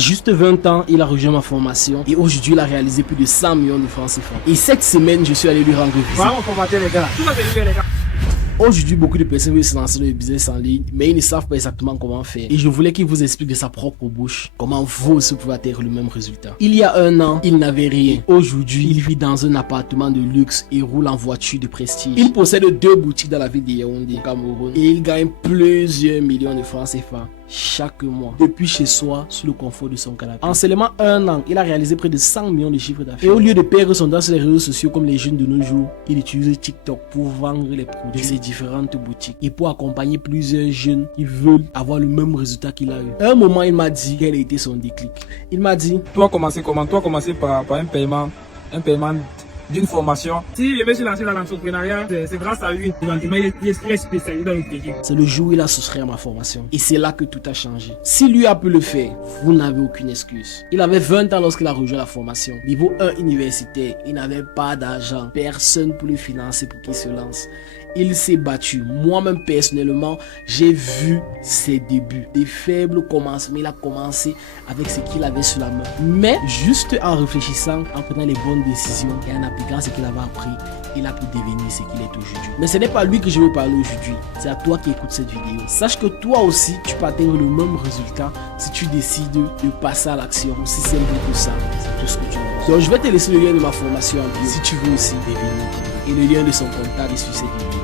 juste 20 ans, il a rejoint ma formation et aujourd'hui, il a réalisé plus de 100 millions de francs CFA. Et cette semaine, je suis allé lui rendre visite. Vraiment formater les gars. Tout va bien les gars. Aujourd'hui, beaucoup de personnes veulent se lancer dans le business en ligne, mais ils ne savent pas exactement comment faire. Et je voulais qu'il vous explique de sa propre bouche comment vous aussi pouvez atteindre le même résultat. Il y a un an, il n'avait rien. Aujourd'hui, il vit dans un appartement de luxe et roule en voiture de prestige. Il possède 2 boutiques dans la ville de Yaoundé, au Cameroun, et il gagne plusieurs millions de francs CFA chaque mois, depuis chez soi, sous le confort de son canapé. En seulement un an, il a réalisé près de 100 millions de chiffres d'affaires. Et au lieu de perdre son temps sur les réseaux sociaux comme les jeunes de nos jours, il utilise TikTok pour vendre les produits de ses différentes boutiques et pour accompagner plusieurs jeunes qui veulent avoir le même résultat qu'il a eu. À un moment, il m'a dit quel a été son déclic. Il m'a dit: Toi commencer comment? Toi commencer par un paiement d'une formation. Si je me suis lancé dans l'entrepreneuriat, c'est grâce à lui. Il est très spécialisé dans le trading. C'est le jour où il a souscrit à ma formation. Et c'est là que tout a changé. Si lui a pu le faire, vous n'avez aucune excuse. Il avait 20 ans lorsqu'il a rejoint la formation. Niveau 1 universitaire, il n'avait pas d'argent. Personne pour le financer pour qu'il se lance. Il s'est battu. Moi-même personnellement, j'ai vu ses débuts. Des faibles commencements. Il a commencé avec ce qu'il avait sur la main. Mais juste en réfléchissant, en prenant les bonnes décisions et en appliquant ce qu'il avait appris, il a pu devenir ce qu'il est aujourd'hui. Mais ce n'est pas lui que je veux parler aujourd'hui. C'est à toi qui écoutes cette vidéo. Sache que toi aussi, tu peux atteindre le même résultat si tu décides de passer à l'action. Aussi simple que ça. C'est tout ce que tu veux. Donc je vais te laisser le lien de ma formation en bio si tu veux aussi devenir. Et le lien de son contact est sur cette vidéo.